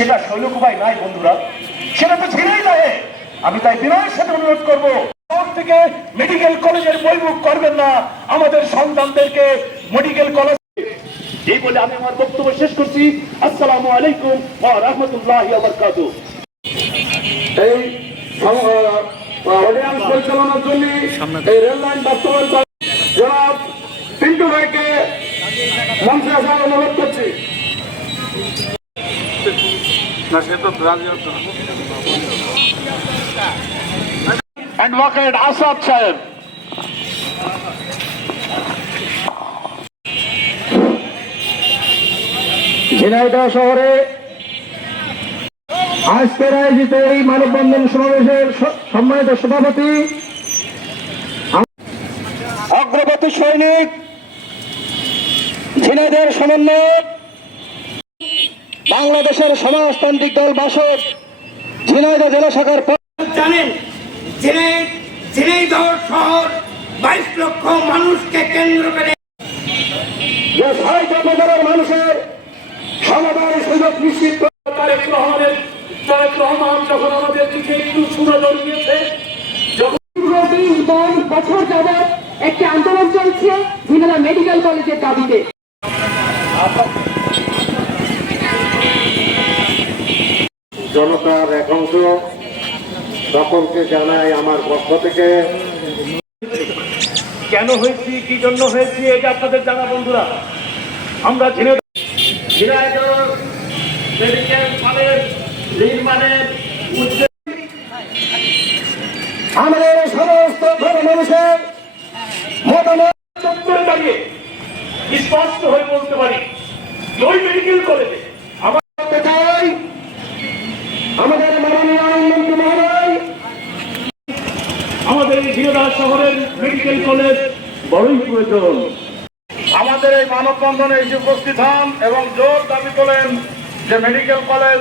সেটা শৈলকুপায় নাই বন্ধুরা, সেটা তো ছিলই না। আমি তাই বিনয়ের সাথে অনুরোধ করবো, থেকে মেডিকেল কলেজের বইমুখ করবেন না, আমাদের সন্তানদেরকে মেডিকেল কলেজ। এই বলে আমি আমার বক্তব্য শেষ করছি। আসসালামু আলাইকুম ওয়া রাহমাতুল্লাহি ওয়া বারাকাতুহু। এই অডিয়েন্স পরিচালনার জন্য এই রেল লাইন বাস্তবায়ন জনাব পিন্টু ভাইকে মঞ্চে আসার অনুরোধ করছি। অ্যাডভোকেট আসাদ সাহেব। ঝিনাইদহ শহরে আজকের আয়োজিত এই মানববন্ধন সমাবেশের সম্মানিত সভাপতি, অগ্রগতি সৈনিক, ঝিনাইদহের সমন্বয়ক, বাংলাদেশের সমাজতান্ত্রিক দল বাসদ ঝিনাইদহ জেলা শাখার জানেন, ঝিনাইদহ শহর 22 লক্ষ মানুষকে কেন্দ্র করে যে 60,000 মানুষের সমাধানের সুযোগ নিশ্চিত করে তারেক রহমান যখন আমাদের দিকে একটু সুনজর দিয়েছে, বছর যাবৎ একটি আন্দোলন চলছে ঝিনাইদহ মেডিকেল কলেজের দাবিতে। জনতার এক অংশ সকলকে জানাই আমার পক্ষ থেকে। কেন হয়েছি, কি জন্য হয়েছি, এটা আপনাদের জানা বন্ধুরা। আমরা ঝিনাইদহ মেডিকেল কলেজ নির্মাণের আমাদের সমস্ত মানুষের মতামত দাঁড়িয়ে স্পষ্ট হয়ে বলতে পারি, ওই মেডিকেল কলেজে চাই আমাদের মাননীয় আইনমন্ত্রী মহোদয় আমাদের এই ঝিনাইদহ শহরের মেডিকেল কলেজ বড়ই প্রয়োজন। আমাদের এই মানববন্ধনে এসে উপস্থিত হন এবং জোর দাবি তোলেন যে মেডিকেল কলেজ